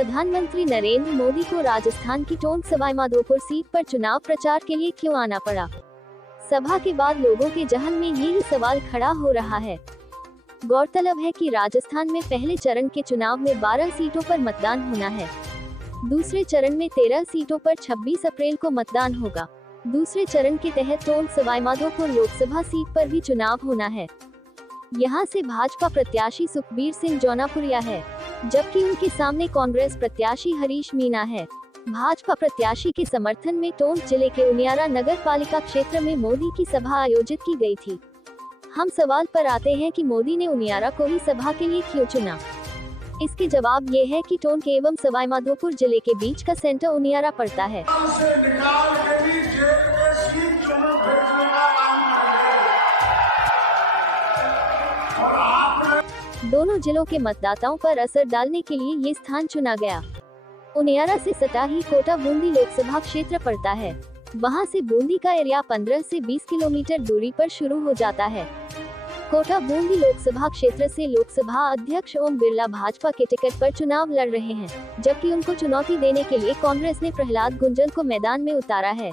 प्रधानमंत्री नरेंद्र मोदी को राजस्थान की टोंक सवाईमाधोपुर सीट पर चुनाव प्रचार के लिए क्यों आना पड़ा? सभा के बाद लोगों के जहन में यही सवाल खड़ा हो रहा है। गौरतलब है कि राजस्थान में पहले चरण के चुनाव में 12 सीटों पर मतदान होना है। दूसरे चरण में 13 सीटों पर 26 अप्रैल को मतदान होगा। दूसरे चरण के तहत टोंक सवाईमाधोपुर लोकसभा सीट पर भी चुनाव होना है। यहां से भाजपा प्रत्याशी सुखबीर सिंह जौनापुरिया है, जबकि उनके सामने कांग्रेस प्रत्याशी हरीश मीणा है। भाजपा प्रत्याशी के समर्थन में टोंक जिले के उनियारा नगर पालिका क्षेत्र में मोदी की सभा आयोजित की गई थी। हम सवाल पर आते हैं कि मोदी ने उनियारा को ही सभा के लिए क्यों चुना। इसके जवाब ये है कि टोंक एवं सवाईमाधोपुर जिले के बीच का सेंटर उनियारा पड़ता है। दोनों जिलों के मतदाताओं पर असर डालने के लिए ये स्थान चुना गया। उनियारा से सटा ही कोटा बूंदी लोकसभा क्षेत्र पड़ता है। वहां से बूंदी का एरिया 15 से 20 किलोमीटर दूरी पर शुरू हो जाता है। कोटा बूंदी लोकसभा क्षेत्र से लोकसभा अध्यक्ष ओम बिरला भाजपा के टिकट पर चुनाव लड़ रहे हैं, जबकि उनको चुनौती देने के लिए कांग्रेस ने प्रहलाद गुंजल को मैदान में उतारा है।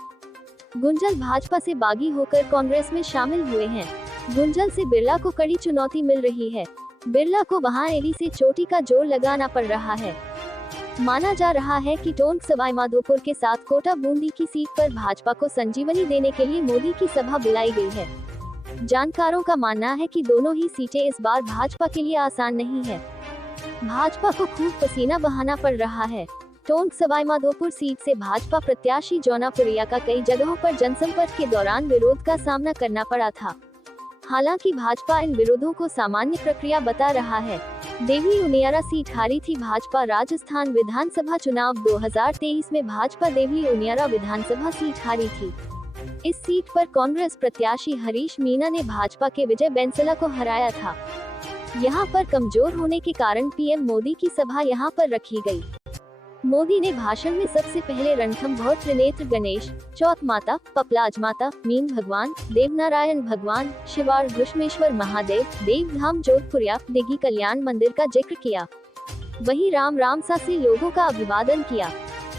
गुंजल भाजपा से बागी होकर कांग्रेस में शामिल हुए हैं। गुंजल से बिरला को कड़ी चुनौती मिल रही है। बिरला को वहां एड़ी से चोटी का जोर लगाना पड़ रहा है। माना जा रहा है कि टोंक सवाईमाधोपुर के साथ कोटा बूंदी की सीट पर भाजपा को संजीवनी देने के लिए मोदी की सभा बुलाई गई है। जानकारों का मानना है कि दोनों ही सीटें इस बार भाजपा के लिए आसान नहीं है। भाजपा को खूब पसीना बहाना पड़ रहा है। टोंक सवाईमाधोपुर सीट से भाजपा प्रत्याशी जौनापुरिया का कई जगहों पर जनसंपर्क के दौरान विरोध का सामना करना पड़ा था। हालांकि भाजपा इन विरोधों को सामान्य प्रक्रिया बता रहा है। देवली उनियारा सीट हारी थी भाजपा। राजस्थान विधानसभा चुनाव 2023 में भाजपा देवली उनियारा विधानसभा सीट हारी थी। इस सीट पर कांग्रेस प्रत्याशी हरीश मीणा ने भाजपा के विजय बैंसला को हराया था। यहां पर कमजोर होने के कारण पीएम मोदी की सभा यहां पर रखी गई। मोदी ने भाषण में सबसे पहले रणथंभौर त्रिनेत्र गणेश, चौथ माता, पपलाज माता, मीन भगवान, देवनारायण भगवान, शिवार घुश्मेश्वर महादेव, देवधाम जोधपुरिया, दिघी कल्याण मंदिर का जिक्र किया। वहीं राम रामसा से लोगों का अभिवादन किया।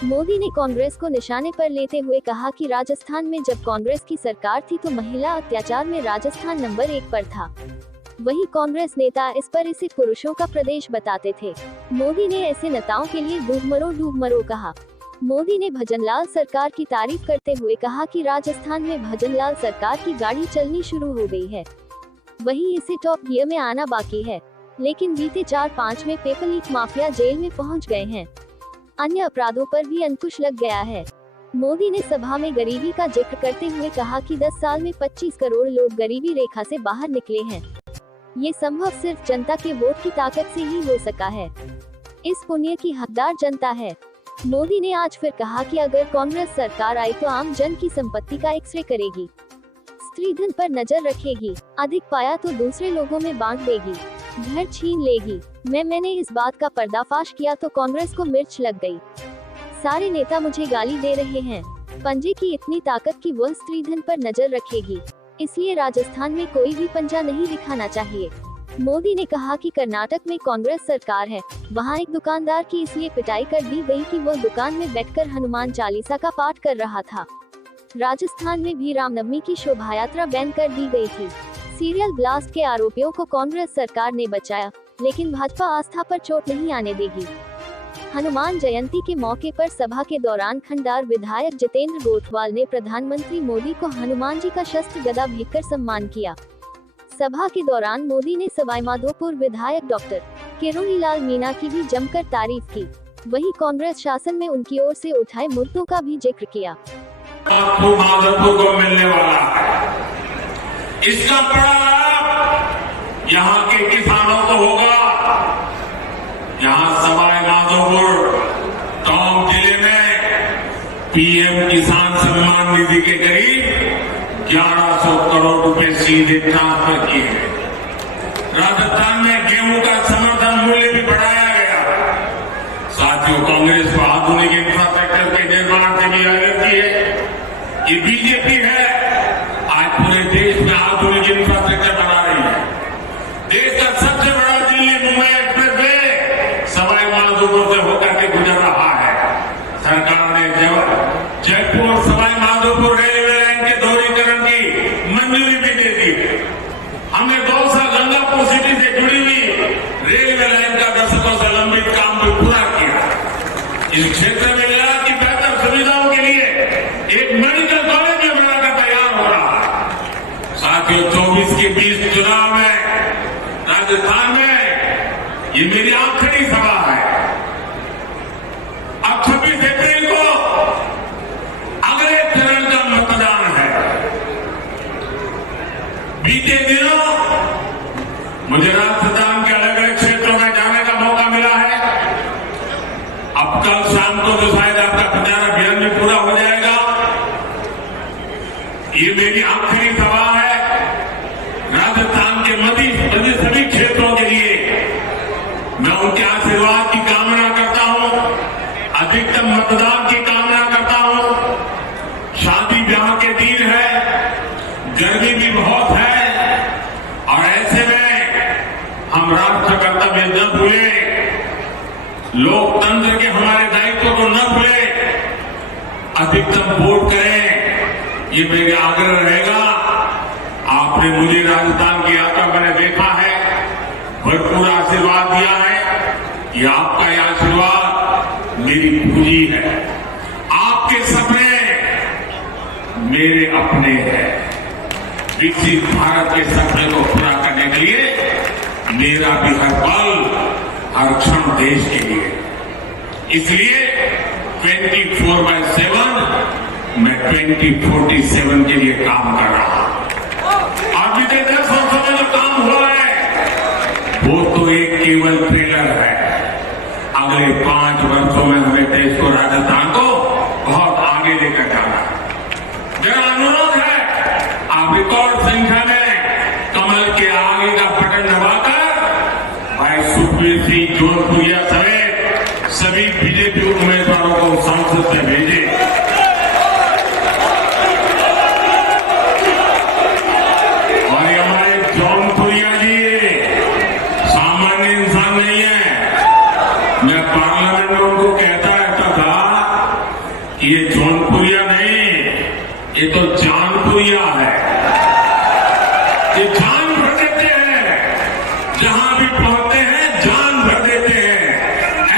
मोदी ने कांग्रेस को निशाने पर लेते हुए कहा कि राजस्थान में जब कांग्रेस की सरकार थी तो महिला अत्याचार में राजस्थान नंबर 1 पर था। वही कांग्रेस नेता इस पर इसे पुरुषों का प्रदेश बताते थे। मोदी ने ऐसे नेताओं के लिए डूब मरो कहा। मोदी ने भजनलाल सरकार की तारीफ करते हुए कहा कि राजस्थान में भजनलाल सरकार की गाड़ी चलनी शुरू हो गई है। वही इसे टॉप गियर में आना बाकी है, लेकिन बीते 4-5 में पेपर लीक माफिया जेल में पहुंच गए हैं। अन्य अपराधों पर भी अंकुश लग गया है। मोदी ने सभा में गरीबी का जिक्र करते हुए कहा कि 10 साल में 25 करोड़ लोग गरीबी रेखा से बाहर निकले हैं। ये संभव सिर्फ जनता के वोट की ताकत से ही हो सका है। इस पुण्य की हकदार जनता है। मोदी ने आज फिर कहा कि अगर कांग्रेस सरकार आई तो आम जन की संपत्ति का एक्सरे करेगी, स्त्रीधन पर नजर रखेगी, अधिक पाया तो दूसरे लोगों में बांट देगी, घर छीन लेगी। मैंने इस बात का पर्दाफाश किया तो कांग्रेस को मिर्च लग गई। सारे नेता मुझे गाली दे रहे हैं। पंजे की इतनी ताकत कि वह स्त्रीधन पर नजर रखेगी, इसलिए राजस्थान में कोई भी पंजा नहीं दिखाना चाहिए। मोदी ने कहा कि कर्नाटक में कांग्रेस सरकार है, वहां एक दुकानदार की इसलिए पिटाई कर दी गई कि वह दुकान में बैठकर हनुमान चालीसा का पाठ कर रहा था। राजस्थान में भी रामनवमी की शोभा यात्रा बैन कर दी गई थी। सीरियल ब्लास्ट के आरोपियों को कांग्रेस सरकार ने बचाया, लेकिन भाजपा आस्था पर चोट नहीं आने देगी। हनुमान जयंती के मौके पर सभा के दौरान खंडार विधायक जितेंद्र गोठवाल ने प्रधानमंत्री मोदी को हनुमान जी का शस्त्र गदा भेंटकर सम्मान किया। सभा के दौरान मोदी ने सवाईमाधोपुर विधायक डॉक्टर किरोड़ीलाल मीणा की भी जमकर तारीफ की। वहीं कांग्रेस शासन में उनकी ओर से उठाए मुद्दों का भी जिक्र किया। को मिलने वाला है, इसका बड़ा लाभ यहाँ के किसानों को होगा। यहाँ सवाईमाधोपुर टोंक जिले में पीएम किसान सम्मान निधि के करीब 1100 करोड़ रुपए सीधे ट्रांसफर किए गए। राजस्थान में गेहूं का समर्थन मूल्य भी बढ़ाया गया। साथियों, कांग्रेस को आधुनिक इंफ्रास्ट्रक्चर के निर्माण से भी आगे की है। ये बीजेपी है, आज पूरे देश में आधुनिक इंफ्रास्ट्रक्चर बना रही है। देश का सबसे बड़ा दिल्ली मुंबई एक्सप्रेस वे सवाईमाधोपुर से होकर के इस क्षेत्र में इलाज की बेहतर सुविधाओं के लिए एक मेडिकल कॉलेज भी बनाकर तैयार हो रहा है। साथियों, 24 के 20 चुनाव में राजस्थान में ये मेरी आखिरी सभा है। अब 26 अप्रैल को अगले चरण का मतदान है। बीते दिनों मुझे राजस्थान के अलग अलग क्षेत्रों में जाने का मौका मिला है। अब कल शाम को तो शायद आपका प्रचार अभियान भी पूरा हो जाएगा। ये मेरी आखिरी सभा है। राजस्थान के मध्य सभी क्षेत्रों के लिए मैं उनके आशीर्वाद की कामना करता हूं, अधिकतम मतदान की कामना करता हूं। शादी ब्याह के दिन है, गर्मी भी बहुत है और ऐसे में हम राष्ट्र कर्तव्य न भूलें, लोकतंत्र के हमारे दायित्व को न भूलें, अधिकतम वोट करें, ये मेरा आग्रह रहेगा। आपने मुझे राजस्थान की यात्रा मैंने देखा है, भरपूर आशीर्वाद दिया है। ये आपका ये आशीर्वाद मेरी पूंजी है। आपके सपने मेरे अपने हैं। विकसित भारत के सपने को पूरा करने के लिए मेरा भी हर पल, हर क्षण देश के लिए। इसलिए 24/7 मैं 2047 के लिए काम कर रहा हूं। और बीते 10 वर्षों में जो काम हुआ है वो तो एक केवल ट्रेलर है। अगले 5 वर्षों में हमें देश को, राजस्थान को बहुत आगे लेकर जाना है। मेरा अनुरोध है, आप रिकॉर्ड संख्या में कमल के आगे का बटन दबाकर भाई सुखबीर सिंह जोधपुरिया समेत सभी बीजेपी उम्मीदवारों को संसद में भेजे। और ये हमारे जौनपुरिया जी सामान्य इंसान नहीं है। मैं पार्लियामेंट में उनको कहता था कि ये जौनपुरिया नहीं, ये तो जानपुरिया है। ये जान भर देते हैं, जहां भी पहुंचते हैं जान भर देते हैं।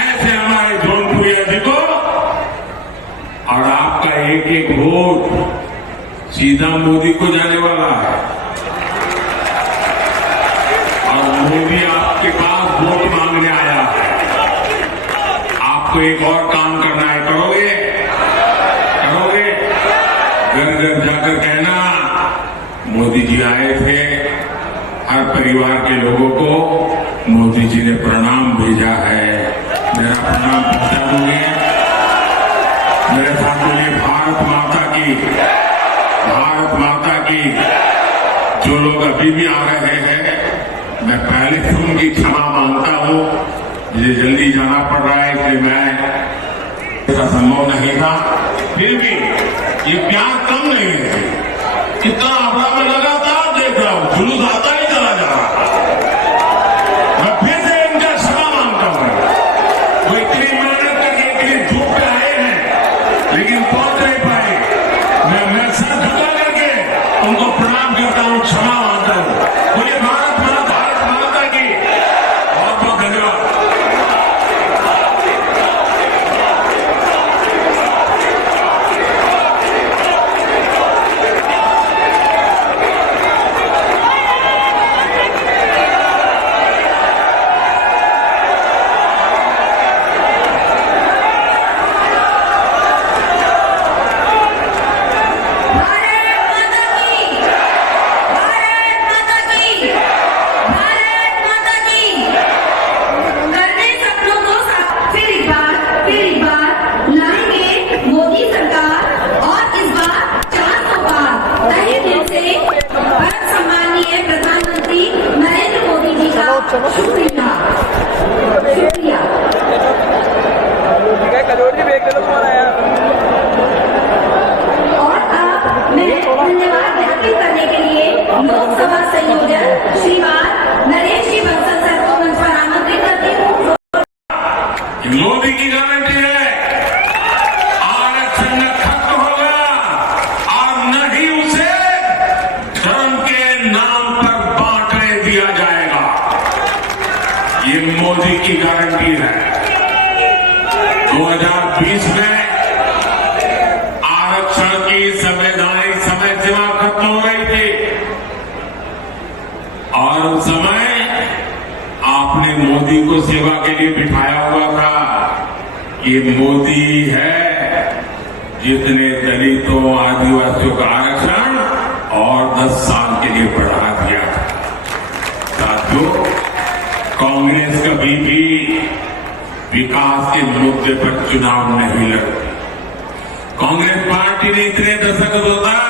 ऐसे हमारे जौनपुरिया जी को, और आपका एक एक वोट सीधा मोदी को जाने वाला है। और मोदी आपके पास वोट मांगने आया है। आपको एक और काम करना है, करोगे? करोगे? घर घर जाकर कहना मोदी जी आए थे, हर परिवार के लोगों को मोदी जी ने प्रणाम भेजा है, मेरा प्रणाम पहुंचा दूंगे। मेरे साथ बोलिए भारत माता की, भारत माता की। जो लोग अभी भी आ रहे हैं, मैं पहले से उनकी क्षमा मांगता हूं। मुझे जल्दी जाना पड़ रहा है, इसलिए मैं संभव नहीं था। फिर भी ये प्यार कम नहीं है। कितना आपदा में लगातार देख रहा हूं, जुलूस आता ही चला जा रहा। मैं फिर से इनका क्षमा मांगता हूं। वो इतनी मेहनत करके इतनी धूप पे आए हैं, लेकिन पहुंच नहीं पाए। मैं सर झुका करके उनको प्रणाम करता हूं, क्षमा मांगता हूं। मुझे भारत माता की बहुत बहुत धन्यवाद। मोदी की गारंटी है, आरक्षण न खत्म होगा और न ही उसे धर्म के नाम पर बांटने दिया जाएगा। ये मोदी की गारंटी है। 2020 में आरक्षण की संवैधानिक समय सीमा खत्म हो रही थी और उस समय आपने मोदी को सेवा के लिए बिठाया हुआ था। ये मोदी है जितने दलितों आदिवासियों का आरक्षण और 10 साल के लिए बढ़ा दिया था। साथियों, कांग्रेस कभी भी विकास के मुद्दे पर चुनाव नहीं लड़ती। कांग्रेस पार्टी ने इतने दशकों तक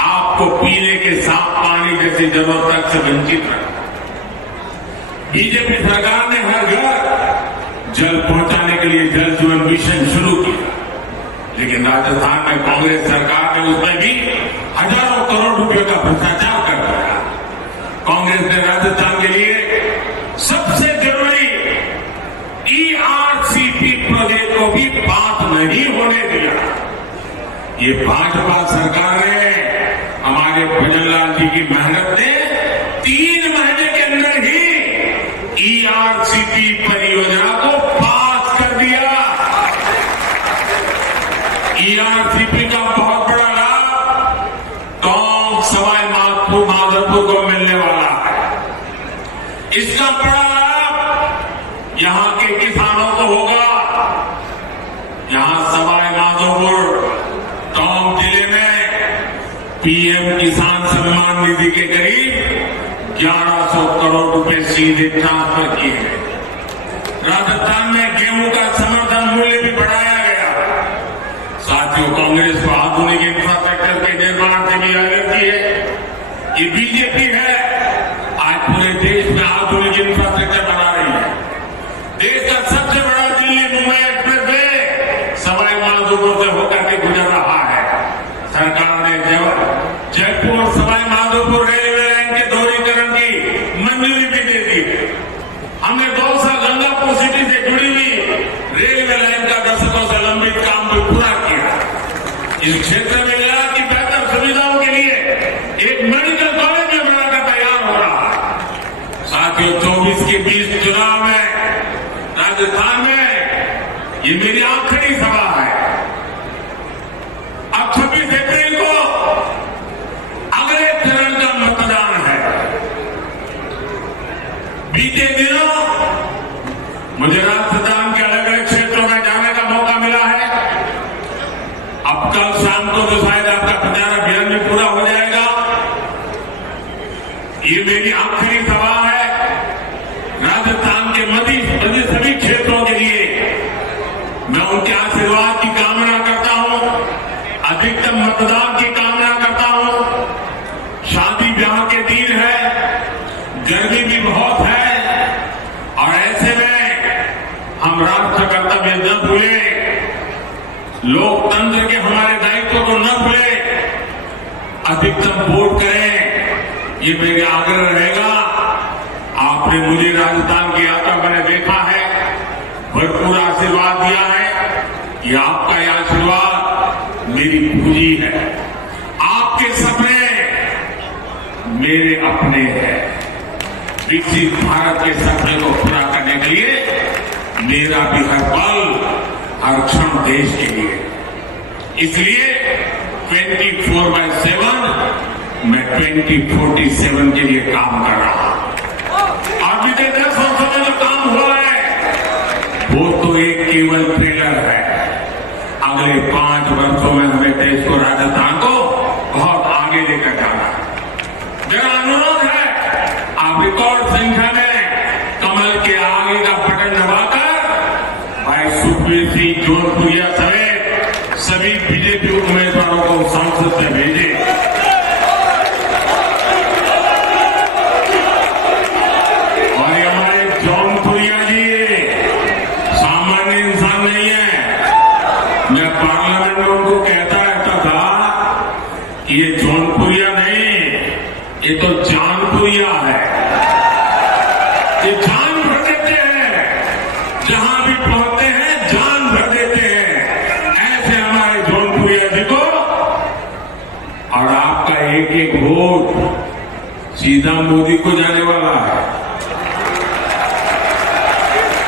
आपको पीने के साफ पानी जैसी जरूरत से वंचित रखा। बीजेपी सरकार ने हर घर जल पहुंचाने के लिए जल जीवन मिशन शुरू किया, लेकिन राजस्थान में कांग्रेस सरकार ने उसमें भी हजारों करोड़ रुपयों का भ्रष्टाचार कर दिया। कांग्रेस ने राजस्थान के लिए सबसे जरूरी ERCP प्रोजेक्ट को भी पास नहीं होने दिया। ये भाजपा सरकार ने, हमारे भजनलाल जी की मेहनत ने 3 महीने के अंदर ही ERCP परियोजना को पास कर दिया। ERCP का बहुत बड़ा लाभ टोंक सवाई माधोपुर को मिलने वाला है। इसका बड़ा लाभ यहां के किसानों को होगा। यहां सवाई माधोपुर टोंक जिले में PM किसान सम्मान निधि के करीब 1100 करोड़ रुपए सीधे ट्रांसफर किए गए। राजस्थान में गेहूं का समर्थन मूल्य भी बढ़ाया गया। साथियों, कांग्रेस को आधुनिक इंफ्रास्ट्रक्चर के निर्माण से भी एलर्जी है। ये बीजेपी है, आज पूरे देश में आधुनिक इंफ्रास्ट्रक्चर बना रही है। देश का सबसे बड़ा दिल्ली मुंबई एक्सप्रेस वे सवाई माधोपुर से होकर के गुजर रहा है। सरकार ने जयपुर सवाई माधोपुर रेलवे लाइन के दोहरीकरण की मंजूरी भी दे दी। हमने 2 साल गंगापुर सिटी से जुड़ी हुई रेलवे लाइन का दशकों से लंबित काम भी पूरा किया। इस क्षेत्र में इलाज की बेहतर सुविधाओं के लिए एक मेडिकल कॉलेज भी बनाकर तैयार हो रहा है। साथियों, 24 के 20 चुनाव में राजस्थान में ये मेरी आखिरी सभा है। अब 26 अप्रैल को अगले चरण का मतदान है। बीते दिनों मुझे राजस्थान के अलग अलग क्षेत्रों में जाने का मौका मिला है। अब कल शाम को तो शायद आपका प्रचार अभियान भी पूरा हो जाएगा। ये मेरी आखिरी सभा है। राजस्थान के मध्य सभी क्षेत्रों के लिए मैं उनके आशीर्वाद की कामना करता हूं, अधिकतम मतदान की कामना करता हूं। शादी ब्याह के दिन है, गर्मी भी बहुत है और ऐसे में हम राष्ट्र कर्तव्य न भूलें, लोकतंत्र के हमारे दायित्व को न भूलें, अधिकतम वोट करें, ये मेरे आग्रह रहेगा। आपने मुझे राजस्थान की यात्रा मैंने देखा है, भरपूर आशीर्वाद दिया है। ये आपका ये आशीर्वाद मेरी पूंजी है। आपके सपने मेरे अपने हैं। विकसित भारत के सपने को पूरा करने के लिए मेरा भी हर पल, हर क्षण देश के लिए। इसलिए 24/7 मैं 2047 के लिए काम कर रहा हूं। और बीते 10 वर्षों में जो काम हुआ है वो तो एक केवल ट्रेलर है। अगले 5 वर्षों में हमें देश को, राजस्थान को बहुत आगे लेकर जाना है। मेरा अनुरोध है, आप रिकॉर्ड संख्या में कमल के आगे का बटन दबाकर भाई सुखबीर सिंह जोधपुरिया समेत सभी बीजेपी उम्मीदवारों को संसद में भेजे। और ये हमारे जौनपुरिया जी सामान्य इंसान नहीं है। मैं पार्लियामेंट में उनको कहता रहता था कि ये जौनपुरिया नहीं, ये तो जानपुरिया है। ये जान भर देते हैं, जहां भी पहुंचते हैं जान भर देते हैं। ऐसे हमारे जौनपुरिया जी को, और आपका एक एक वोट सीधा मोदी को जाने वाला है।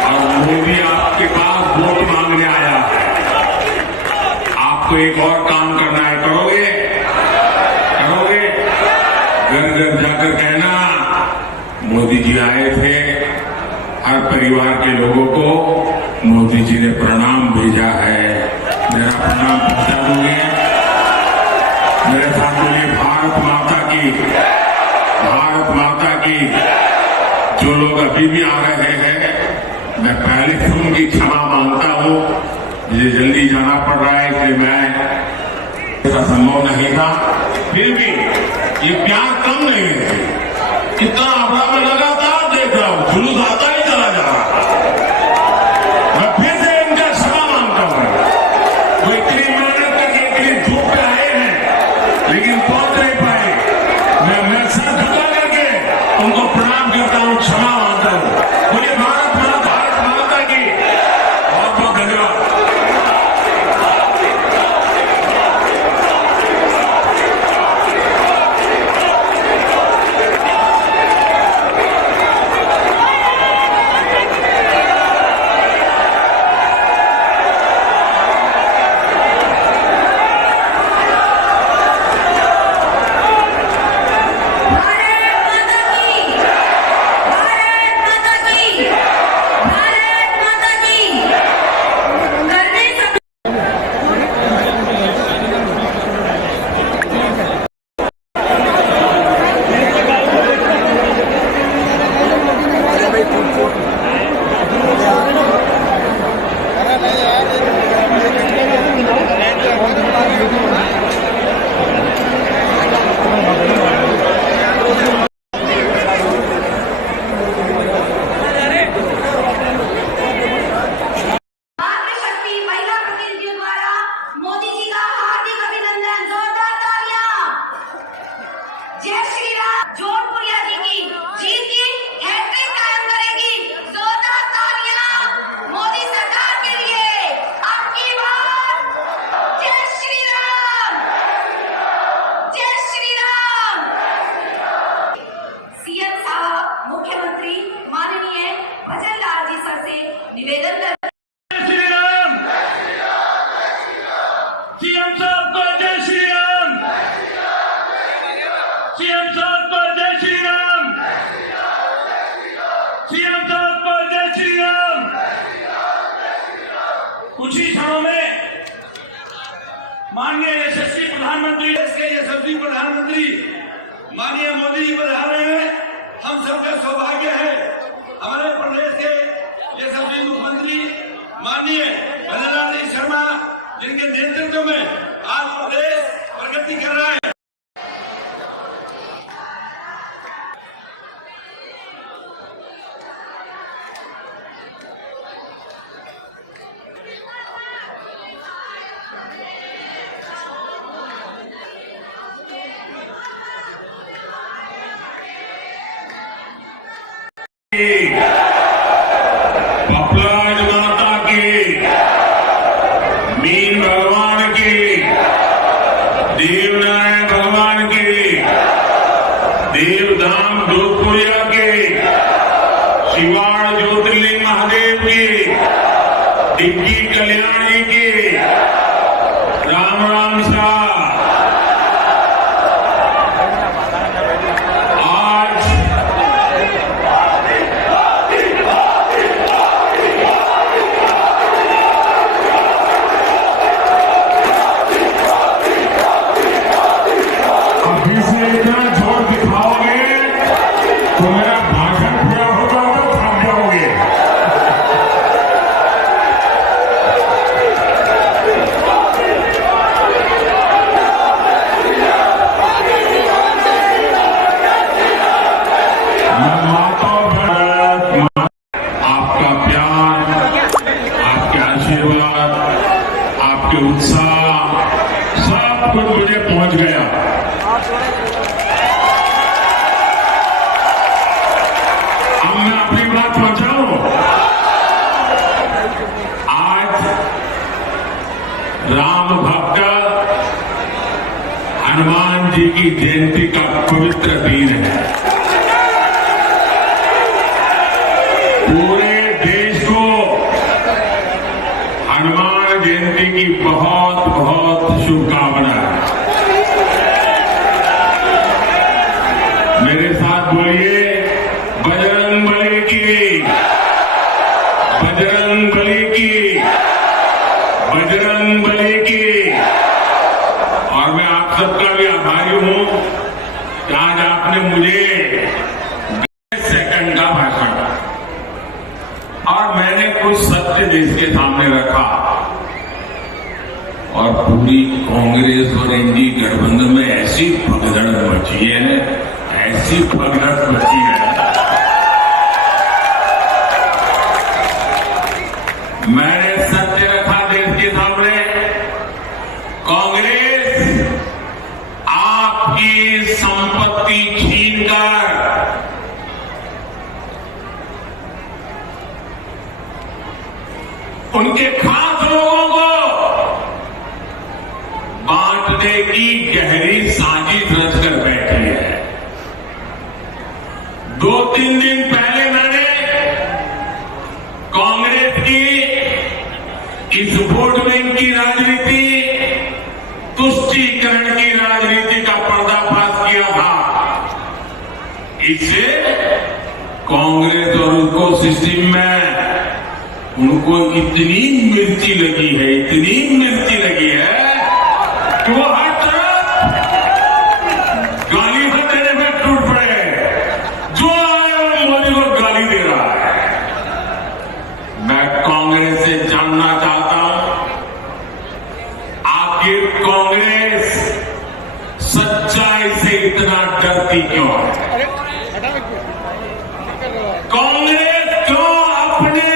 और मोदी आपके पास वोट आपको एक और काम करना है, करोगे? करोगे? घर घर जाकर कहना मोदी जी आए थे, हर परिवार के लोगों को मोदी जी ने प्रणाम भेजा है, मेरा प्रणाम पहुंचा दूंगे। मेरे साथ बोलिए भारत माता की, भारत माता की। जो लोग अभी भी आ रहे हैं, मैं पहले से उनकी क्षमा मांगता हूं, मुझे जल्दी जाना पड़ रहा है, इसलिए मैं संभव नहीं था। फिर भी ये प्यार कम नहीं है, कितना आभा में लगातार देख रहा हूं, जुलूस आता ही चला जा रहा। मैं फिर से इनका क्षमा मांगता हूं। वो इतनी मेहनत करके इतनी धूप पे आए हैं, लेकिन पहुंच नहीं पाए। मैं सर झुका करके उनको प्रणाम करता हूं, क्षमा मांगता हूं। बोलिए भारत माता की। बहुत बहुत धन्यवाद। निवेदन कर सीएम साहब को जय श्री राम। सीएम साहब को जय श्री राम। सीएम साहब को जय श्री राम। कुछ ही क्षणों में माननीय यशस्वी प्रधानमंत्री, देश के यशस्वी प्रधानमंत्री माननीय मोदी जी पधार रहे हैं। हम सबका सौभाग्य है हमारे प्रदेश के यशस्वी मुख्यमंत्री माननीय भजनलाल जी शर्मा, जिनके नेतृत्व में आज प्रदेश प्रगति कर रहा है। पपलाज माता की, मीन भगवान की, देवनारायण भगवान की, देवधाम जोधपुरिया की, शिवाड़ ज्योतिर्लिंग महादेव की, डिग्गी कल्याण जी की, राम राम शाह। तो मेरा भाषण पूरा होगा तो थक जाओगे। आपका प्यार, आपके आशीर्वाद, आपके उत्साह, सब कुछ मुझे पहुंच गया। मैं अपनी बात पहुंचाऊं। आज राम भक्त हनुमान जी की जयंती का पवित्र दिन है। पूरे देश को हनुमान जयंती की बहुत बहुत की, बजरंग बली की, बजरंग बली की। और मैं आप सबका भी आभारी हूं कि आज आपने मुझे 20 सेकंड का भाषण और मैंने कुछ सत्य देश के सामने रखा और पूरी कांग्रेस और इंडी गठबंधन में ऐसी भगदड़ मची है, ऐसी भगदड़ मची है। मैंने सत्य रखा देश के सामने। कांग्रेस आपकी संपत्ति छीनकर उनके खास लोगों को बांटने की गहरी साजिश रचकर बैठी है। 2-3 दिन पहले मैंने कांग्रेस की इस वोट बैंक की राजनीति, तुष्टीकरण की राजनीति का पर्दाफाश किया था। इससे कांग्रेस और उसको सिस्टम में उनको इतनी मिर्ची लगी है, इतनी मिर्ची लगी है कि वो हर तरफ गाली देने में टूट पड़े। जो आए वो मोदी को गाली दे रहा है। मैं कांग्रेस से जानना चाहता हूं, आखिर कांग्रेस सच्चाई से इतना डरती क्यों है? कांग्रेस क्यों अपने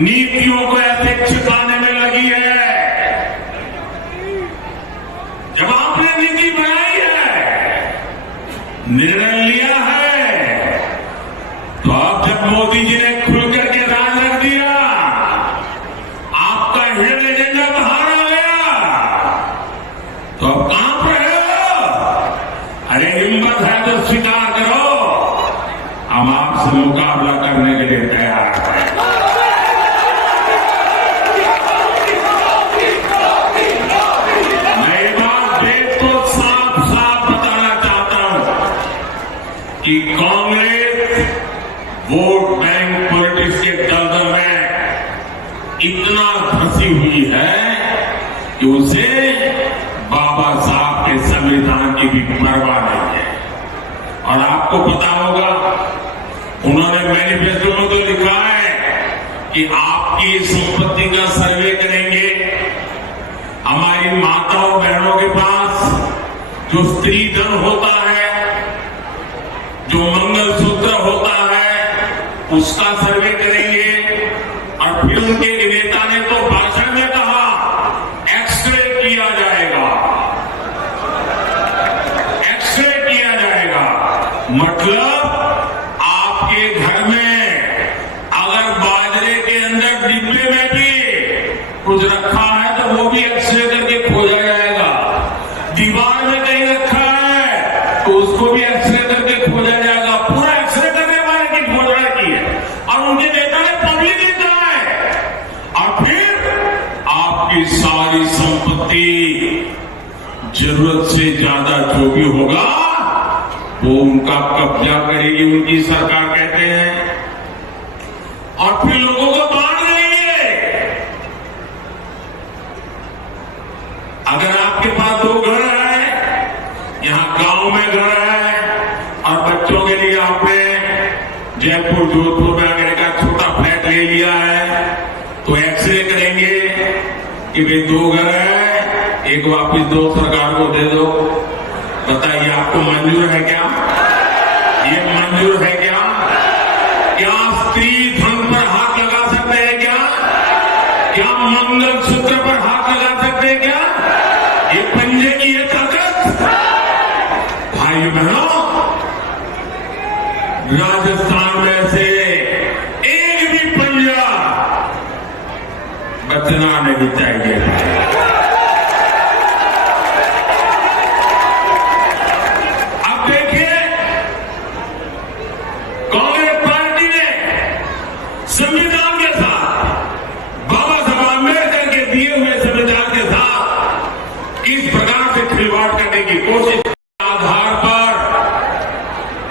नीतियों को ऐसे छिपाने में लगी है? जब आपने नीति बनाई है, निर्णय लिया है, तो अब जब मोदी जी ने खुल करके राज रख दिया, आपका हिडन एजेंडा बाहर आ गया, तो अब कहां पर है? अरे हिम्मत है तो स्वीकार करो, हम आपसे मुकाबला करने के लिए तैयार हैं। कि कांग्रेस वोट बैंक पॉलिटिक्स के दलदल में इतना फंसी हुई है कि उसे बाबा साहब के संविधान की भी परवाह नहीं है। और आपको पता होगा, उन्होंने मैनिफेस्टो में तो लिखा है कि आपकी संपत्ति का सर्वे करेंगे। हमारी माताओं बहनों के पास जो स्त्री धन होता है, जो मंगलसूत्र होता है, उसका सर्वे करेंगे। और फिर उनके नेता ने तो भाषण में कहा एक्सरे किया जाएगा, एक्सरे किया जाएगा। मतलब आपके घर में अगर बाजरे के अंदर डिब्बे में भी कुछ रखा है तो वो भी एक्सरे करके खोजा जाएगा। दीवार में कहीं रखा है तो उसको भी एक्सरे करके खोजा जाएगा। पूरा एक्सरे करने वाले की घोषणा की है और उनके नेता ने पब्लिक ने कहा है। और फिर आपकी सारी संपत्ति, जरूरत से ज्यादा जो भी होगा वो उनका कब्जा करेगी उनकी सरकार, कहते हैं। और फिर लोगों को बांट देंगे। अगर आपके पास 2 घर है, यहां गांव में घर है और बच्चों के लिए आपने जयपुर जोधपुर में अगर का छोटा फ्लैट ले लिया है, तो एक्सरे करेंगे कि भाई 2 घर है, एक वापिस दो सरकार को दे दो। बताइए आपको मंजूर है क्या? ये मंजूर है क्या? क्या स्त्री धन पर हाथ लगा सकते हैं क्या? क्या मंगलसूत्र पर हाथ लगा सकते हैं क्या? ये पंजे की ये ताकत। भाई बहनों, राजस्थान में से एक भी पंजा बचना नहीं चाहिए। संविधान के साथ, बाबा साहब आंबेडकर के दिए हुए संविधान के साथ किस प्रकार से खिलवाड़ करने की कोशिश के आधार पर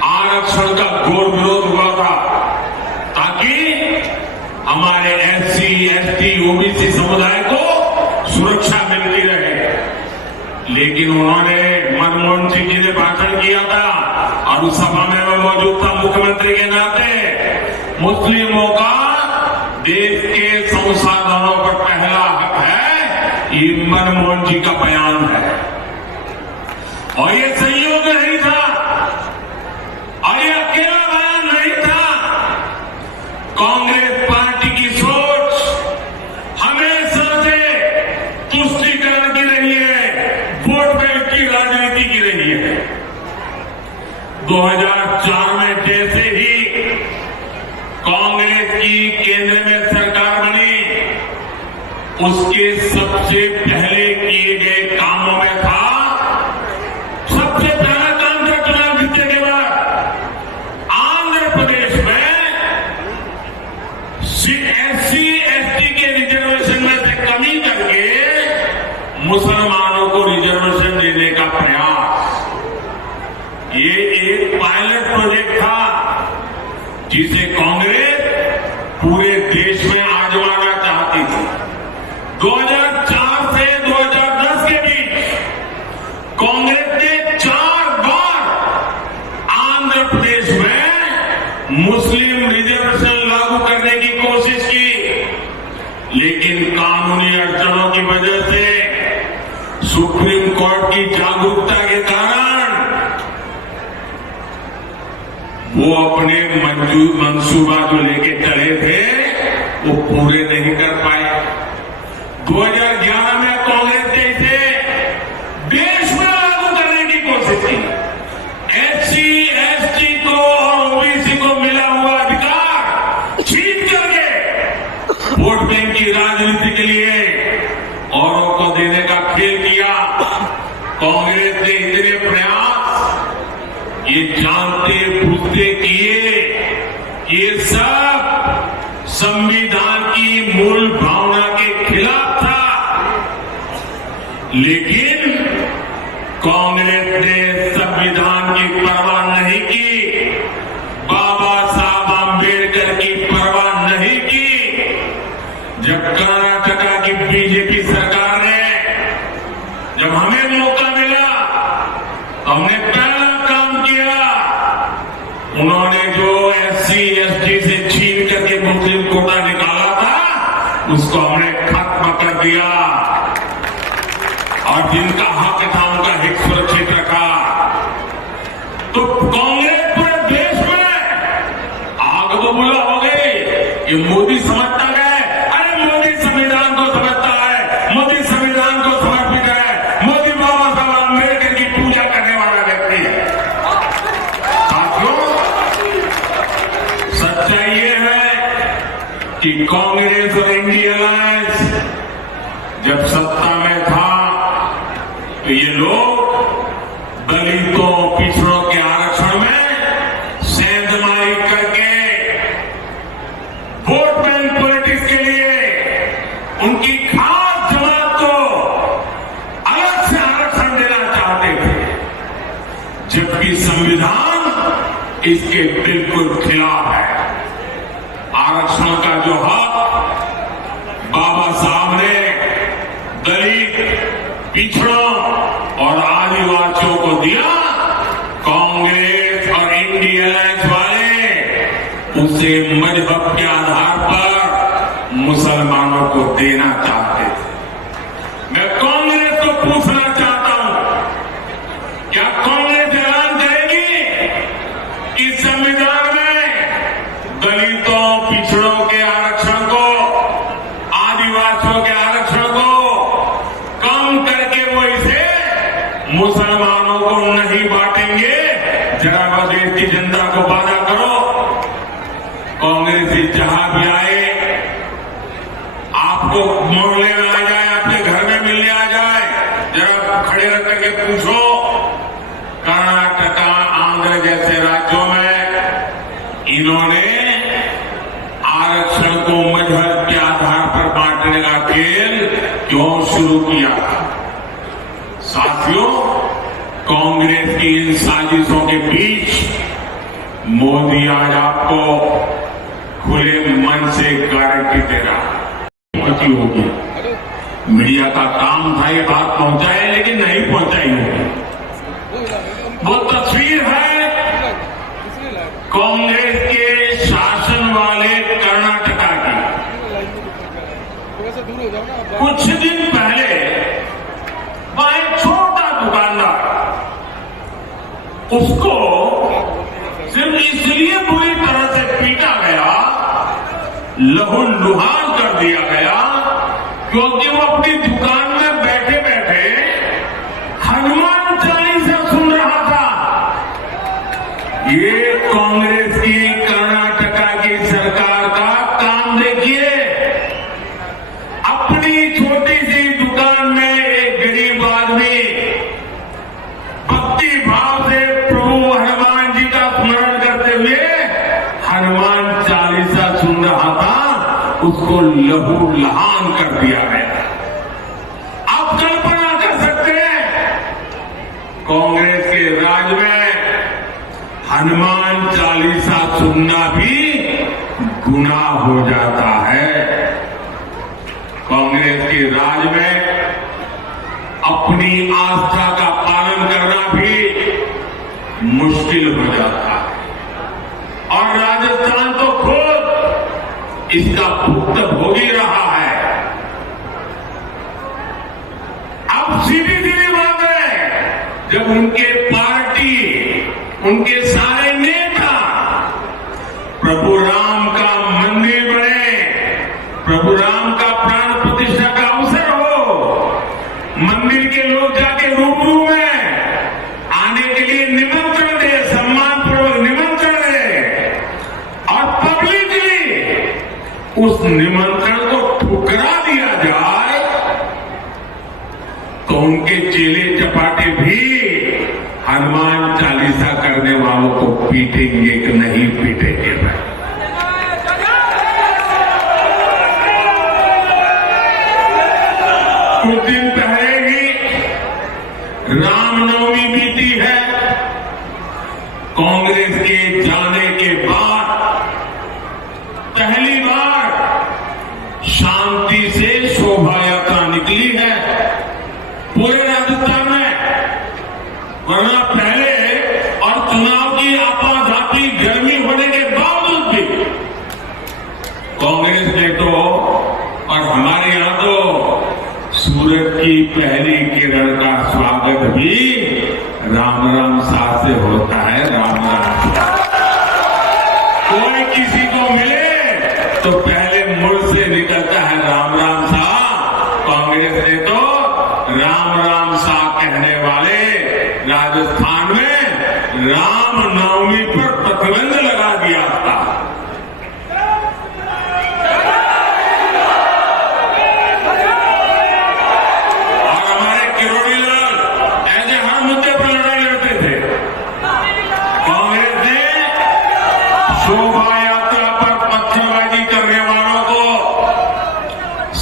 आरक्षण का घोर विरोध हुआ था। हमारे एससी, एसटी, ओबीसी समुदाय को सुरक्षा मिलती रहे। लेकिन उन्होंने मनमोहन सिंह जी ने भाषण किया था और उस सभा में मैं मौजूद था मुख्यमंत्री के नाते। मुस्लिमों का देश के संसाधनों पर पहला हक है, ये मनमोहन जी का बयान है। और ये संयोग नहीं था और ये अकेला बयान नहीं था। कांग्रेस पार्टी की सोच हमेशा से तुष्टीकरण की रही है, वोट बैंक की राजनीति की रही है। 2004 में जैसे ही कांग्रेस की केंद्र में सरकार बनी, उसके सबसे पहले किए गए कामों में था, सबसे पहला काम था चुनाव जीतने के बाद आंध्र प्रदेश में एससी, एसटी के रिजर्वेशन में से कमी करके मुसलमानों को रिजर्वेशन देने का प्रयास। ये एक पायलट प्रोजेक्ट था जिसे कांग्रेस पूरे देश में आजमाना चाहती थी। 2004 से 2010 के बीच कांग्रेस ने 4 बार आंध्र प्रदेश में मुस्लिम रिजर्वेशन लागू करने की कोशिश की, लेकिन कानूनी अड़चनों की वजह से सुप्रीम कोर्ट की जागरूकता के कारण वो अपने मंसूबा जो लेके चले थे वो पूरे नहीं कर पाए। 2011 में कांग्रेस ने इसे देश में लागू करने की कोशिश की। एससी, एसटी को और ओबीसी को मिला हुआ अधिकार छीन करके वोट बैंक की राजनीति के लिए औरों को देने का खेल किया। कांग्रेस ने इतने प्रयास ये जानते बूझते किए, ये सब संविधान की मूल भावना के खिलाफ था। लेकिन कांग्रेस ने संविधान की परवाह नहीं की, बाबा साहब आंबेडकर की परवाह नहीं की। जब कर्नाटका की बीजेपी सरकार ने, जब हमें मौका मिला तो हमने पहला काम किया, उन्होंने जो एससी, एसटी से छीन करके मुस्लिम कोटा निकाला था उसको हमने खत्म कर दिया और जिनका हक था उनका हित सुरक्षित रखा। तो कांग्रेस पूरे देश में आग बबूला हो गई। ये मोदी समझता है, अरे मोदी संविधान को समझता है, मोदी संविधान को समर्पित है, मोदी बाबा साहब आंबेडकर की पूजा करने वाला व्यक्ति है। साथियों, सच्चाई ये है कि कांग्रेस और इंडिया अलायंस जब सत्ता में था तो ये लोग दलितों, पिछड़ों के आरक्षण में सेंधमारी करके वोट बैंक पॉलिटिक्स के लिए उनकी खास जमात को अलग से आरक्षण देना चाहते थे, जबकि संविधान इसके बिल्कुल खिलाफ है। आरक्षण का जो हक बाबा साहब ने दलित, पिछड़ों और आदिवासियों को दिया, कांग्रेस और इंडिया अलायंस वाले उसे मजहब के आधार पर मुसलमानों को देना चाहते थे। मैं कांग्रेस को पूछना चाहता हूं, क्या कांग्रेस ऐलान करेगी कि संविधान में दलितों, पिछड़ों के आरक्षण को, आदिवासियों के आरक्षण को कम करके वो इसे मुसलमानों को नहीं बांटेंगे? जरा देश की जनता को वादा करो। कांग्रेस जहां भी आए, आपको मोहल्ले में आ जाए, आपके घर में मिलने आ जाए, जरा खड़े रख करके पूछो, कर्नाटका, आंध्र जैसे राज्यों में इन्होंने आरक्षण को मजहब के आधार पर बांटने का खेल क्यों शुरू किया? साथियों, कांग्रेस की इन साजिशों के बीच मोदी आज आपको खुले मन से गारंटी दे रहा है होगी। मीडिया का काम था ये बात पहुंचाए, लेकिन नहीं पहुंचाई होगी। वो तस्वीर है कांग्रेस के शासन वाले कर्नाटका की। कुछ दिन पहले वहां एक छोटा दुकानदार, उसको सिर्फ इसलिए बुरी तरह से पीटा गया, लहूलुहान कर दिया गया, क्योंकि वो अपनी दुकान में बैठे बैठे हनुमान चालीसा सुन रहा था। ये कांग्रेस की कर्नाटका की सरकार का काम देखिए। अपनी छोटी सी दुकान में एक गरीब आदमी भक्ति भाव से प्रभु हनुमान जी का स्मरण करते हुए हनुमान चालीसा सुन रहा था, उसको लहूलुहान कर दिया गया। आप कल्पना कर सकते हैं, कांग्रेस के राज में हनुमान चालीसा सुनना भी गुनाह हो जाता है। कांग्रेस के राज में अपनी आस्था का पालन करना भी मुश्किल हो जाता है, और राजस्थान तो खुद इसका भुगतान ही रहा है। अब सीधी सीधी बात है, जब उनके पार्टी, उनके सारे नेता प्रभु राम का मंदिर बने, प्रभु राम का प्राण प्रतिष्ठा का अवसर हो, मंदिर के लोग जाके रूबरू में आने के लिए निमंत्रण दे, सम्मानपूर्वक निमंत्रण दे, और पब्लिकली उस निमंत्रण को ठुकरा दिया जाए, तो उनके चेले चपाटे भी हनुमान चालीसा करने वालों को पीटेंगे कि नहीं पीटेंगे। कुछ दिन पहले ही रामनवमी बीती है। कांग्रेस के जाने के बाद पहली बार शांति से शोभा यात्रा निकली है पूरे राजस्थान में, वरना पहले और चुनाव की आपाधापी गर्मी होने के बावजूद भी कांग्रेस ने तो, और हमारे यहां तो सूरज की पहली किरण का स्वागत भी राम राम साह से होता है। राम राम साह, कोई किसी को मिले तो पहले मुंह से निकलता है राम राम साह। कांग्रेस ने तो राम राम साह कहने वाले राजस्थान में राम नवमी पर प्रतिबंध लगा दिया था। और हमारे किरोड़ी लाल ऐसे हर मुद्दे पर लड़ाई लड़ते थे। कांग्रेस ने शोभा यात्रा पर पत्थरबाजी करने वालों को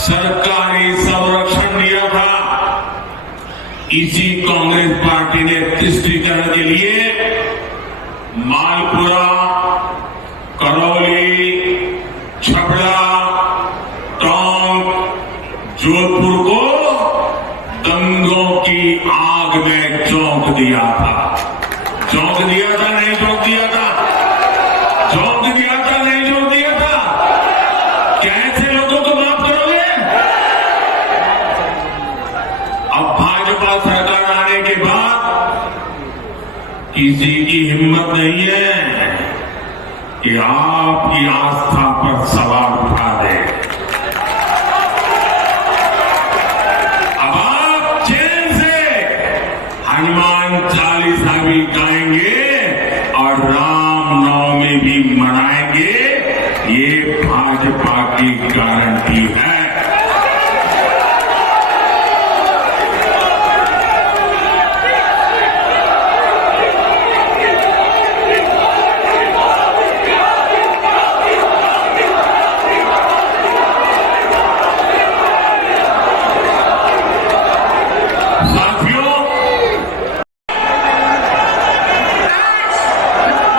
सरकारी संरक्षण दिया था। इसी कांग्रेस पार्टी ने तिष्टीकरण के लिए मालपुरा, करौली, छपड़ा, टोंक, जोधपुर को दंगों की आग में झोंक दिया था। झोंक दिया था, नहीं झोंक दिया था? झोंक दिया था, नहीं झोंक दिया था? कैसे लोगों को माफ करोगे? अब भाजपा सरकार आने के बाद किसी की हिम्मत नहीं है कि आपकी आस्था पर सवाल उठा दे। अब आप चैन से हनुमान चालीसा भी गाएंगे और रामनवमी भी मनाएंगे, ये भाजपा की गारंटी है।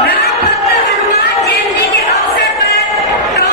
रामभक्त हनुमान जयंती के अवसर पर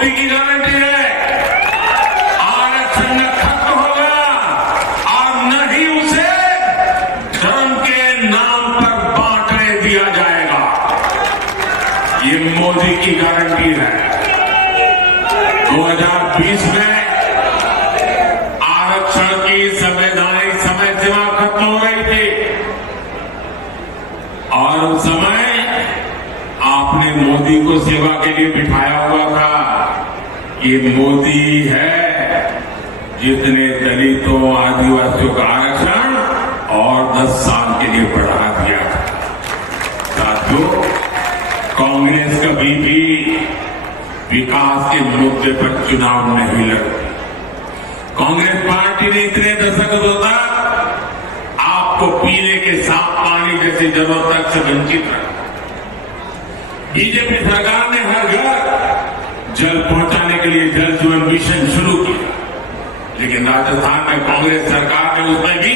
मोदी की गारंटी है आरक्षण न खत्म होगा और न ही उसे धर्म के नाम पर बांटने दिया जाएगा। ये मोदी की गारंटी है। 2020 में आरक्षण की संवैधानिक समय सीमा खत्म हो रही थी और उस समय आपने मोदी को सेवा के लिए बिठाया हुआ था। ये मोदी है जितने दलितों आदिवासियों का आरक्षण और 10 साल के लिए बढ़ा दिया था। साथियों, कांग्रेस कभी भी विकास के मुद्दे पर चुनाव नहीं लड़ती। कांग्रेस पार्टी ने इतने दशकों तक आपको पीने के साफ पानी जैसी जरूरत से वंचित रखा। बीजेपी सरकार ने हर घर जल पहुंचाने के लिए जल जीवन मिशन शुरू किया, लेकिन राजस्थान में कांग्रेस सरकार ने उसमें भी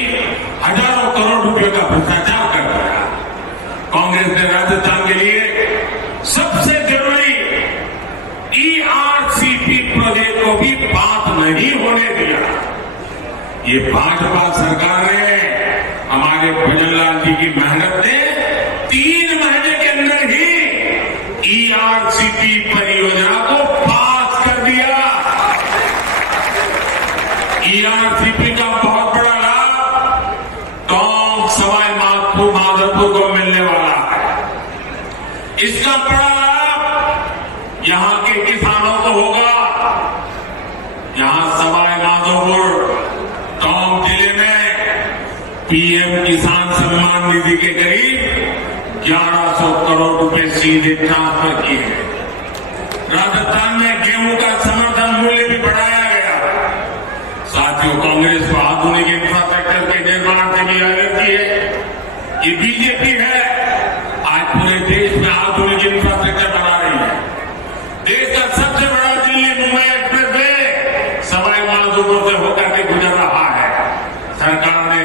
हजारों करोड़ रुपए का भ्रष्टाचार कर दिया। कांग्रेस ने राजस्थान के लिए सबसे जरूरी ERCP प्रोजेक्ट को भी बात नहीं होने दिया। ये भाजपा सरकार ने हमारे भजनलाल जी की मेहनत ने 3 महीने के अंदर ही ERCP परियोजना को पास कर दिया। ERCP का बहुत बड़ा लाभ टोंक सवाई माधोपुर को मिलने वाला है। इसका बड़ा लाभ यहां के किसानों को होगा। यहां सवाई माधोपुर टोंक जिले में PM किसान सम्मान निधि के करीब 1100 करोड़ रुपए सीधे ट्रांसफर किए गए। राजस्थान में गेहूं का समर्थन मूल्य भी बढ़ाया गया। साथियों, कांग्रेस को आधुनिक इंफ्रास्ट्रक्चर के निर्माण से भी एलर्जी है। ये बीजेपी है आज पूरे देश में आधुनिक इंफ्रास्ट्रक्चर बना रही है। देश का सबसे बड़ा दिल्ली मुंबई एक्सप्रेस वे सवाई माधोपुर से होकर के गुजर रहा है। सरकार ने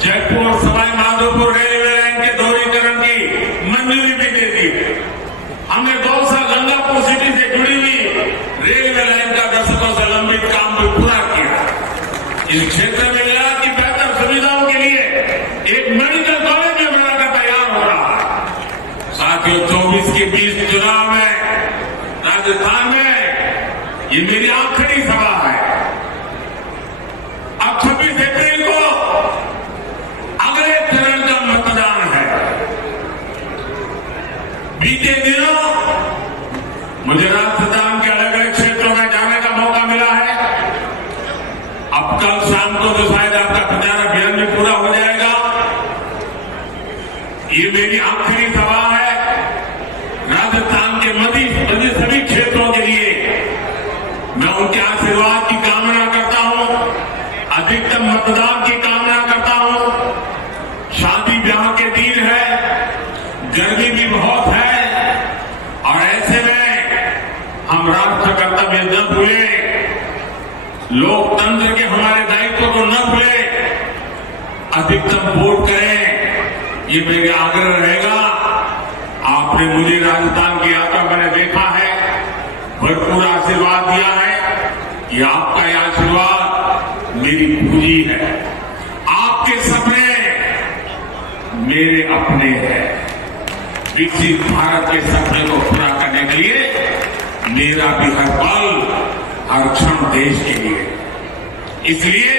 जयपुर सवाई माधोपुर रेलवे लाइन के दोहरीकरण की मंजूरी भी दे दी। हमने 2 साल गंगापुर सिटी से जुड़ी हुई रेलवे लाइन का दशकों से लंबित काम भी पूरा किया। इस क्षेत्र में इलाज की बेहतर सुविधाओं के लिए एक मेडिकल कॉलेज भी बनाकर तैयार हो रहा है। साथियों, 24 के 20 चुनाव में राजस्थान में ये मेरी आखिरी सभा है। अब 26 अप्रैल को अगले चरण का मतदान है। बीते दिनों मुझे राजस्थान के अलग अलग क्षेत्रों में जाने का मौका मिला है। अब कल शाम को तो शायद आपका प्रचार अभियान भी पूरा हो जाएगा। ये मेरी आखिरी सभा है। राजस्थान के मध्य सभी क्षेत्रों के लिए मैं उनके आशीर्वाद की कामना करता हूं, अधिकतम मतदान की कामना करता हूं। शादी ब्याह के दिन है, गर्मी भी बहुत है और ऐसे में हम राष्ट्र कर्तव्य न भूलें, लोकतंत्र के हमारे दायित्व को न भूलें, अधिकतम वोट करें, ये मेरा आग्रह रहेगा। आपने मुझे राजस्थान की यात्रा मैंने देखा है, भरपूर आशीर्वाद दिया है। ये आपका ये आशीर्वाद मेरी पूंजी है। आपके सपने मेरे अपने हैं। विकसित भारत के सपने को पूरा करने के लिए मेरा भी हर पल हर क्षण देश के लिए। इसलिए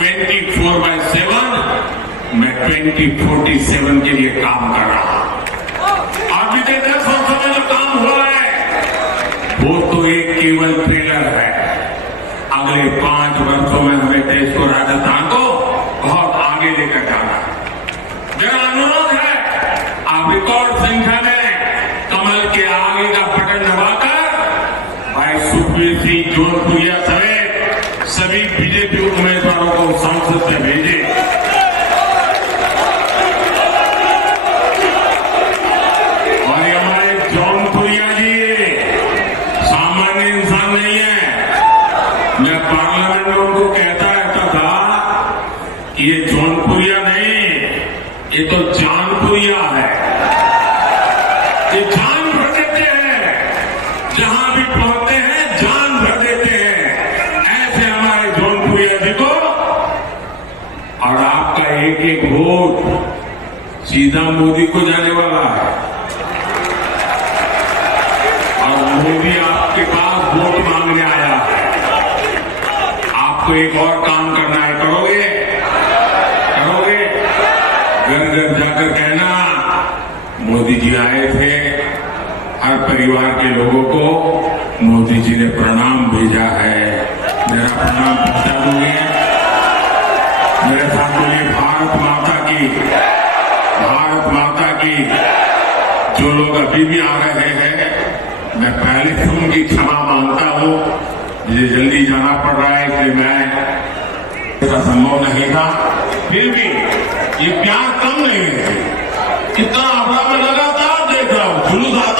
24/7 मैं 2047 के लिए काम कर रहा हूं। और बीते 10 वर्षों में जो काम हुआ है वो तो एक केवल ट्रेलर है। अगले 5 वर्षों में हमें देश को, राजस्थान को बहुत आगे लेकर जाना है। मेरा अनुरोध है, आप रिकॉर्ड संख्या में कमल के आगे का बटन दबाकर भाई सुखबीर सिंह जोधपुरिया समेत सभी बीजेपी उम्मीदवारों को संसद में भेजे। और ये हमारे जौनपुरिया जी सामान्य इंसान नहीं है। मैं पार्लियामेंट में उनको कहता रहता था कि ये जौनपुरिया नहीं, ये तो जानपुरिया है। ये जान भर देते हैं, जहां भी पहुंच एक एक वोट सीधा मोदी को जाने वाला है और मोदी आपके पास वोट मांगने आया है। आपको एक और काम करना है, करोगे? करोगे? घर घर जाकर कहना मोदी जी आए थे, हर परिवार के लोगों को मोदी जी ने प्रणाम भेजा है, मेरा प्रणाम पहुंचा दोगे? मेरे साथ बोलिए भारत माता की, भारत माता की। जो लोग अभी भी आ रहे हैं, मैं पहले से उनकी क्षमा मांगता हूं, मुझे जल्दी जाना पड़ रहा है, इसलिए मैं संभव नहीं था। फिर भी ये प्यार कम नहीं है, कितना अपना मैं लगातार देख रहा हूं, जुलूस आता